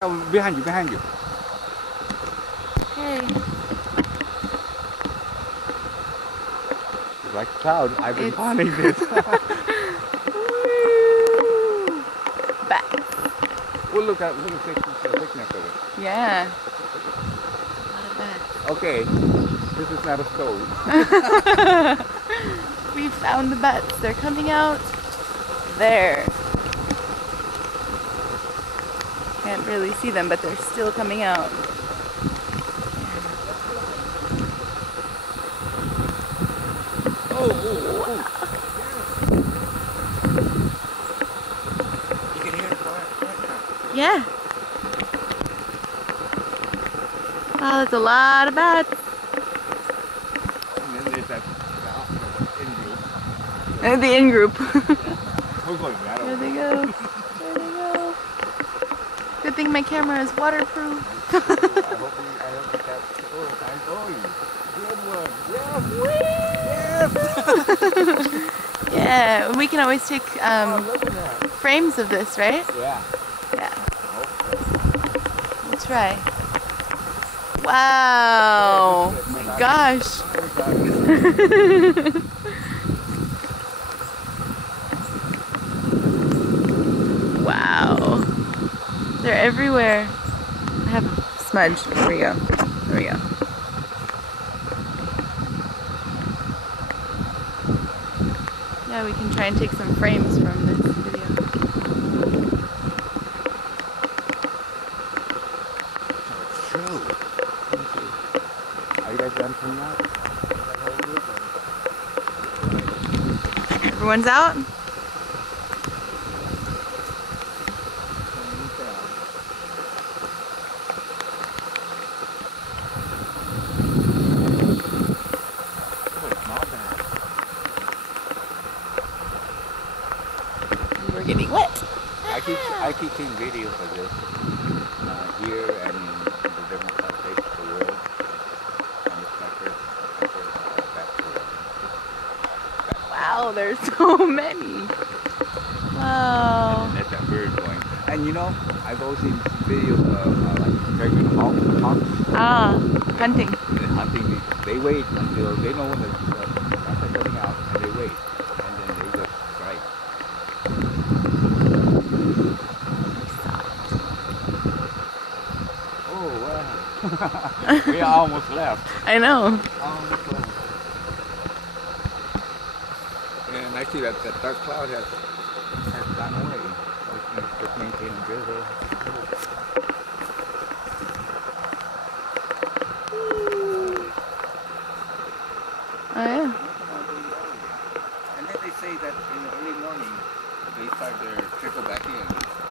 Oh, behind you, behind you. Hey. It's like a cloud. I've been finding this. Woo! Bats. Oh, look at thickness of it. Yeah. A lot of bats. Okay, this is not a stove. We found the bats. They're coming out there. Can't really see them, but they're still coming out. Oh. You can hear it. Yeah. Wow, that's a lot of bats. And then there's that in-group. And the in-group. We're going that There over. they go. There they go. Good thing my camera is waterproof. I hope you catch. Oh, nice. Oh, good one. Yes. Yeah, we can always take Look at that. frames of this, right? Yeah. Yeah. We'll try. Wow. Oh my gosh. Wow. They're everywhere. I have a smudge. There we go. There we go. Yeah, we can try and take some frames from this video. It's true. Are you guys done from that? Everyone's out? We're getting wet. I keep seeing videos of this here and in the different places of the world. And it's Wow, there's so many. Wow. and that's that bird going. And you know, I've always seen videos of like pregnant hawks. Hunting. Hunting. They wait until they know when the bats are coming out, and they wait, and then they just strike. Oh wow! We almost left. I know. Almost left. And I see that dark cloud has gone away. So it's just maintaining drizzle. Oh yeah. And then they say that in the early morning they start their trickle back in.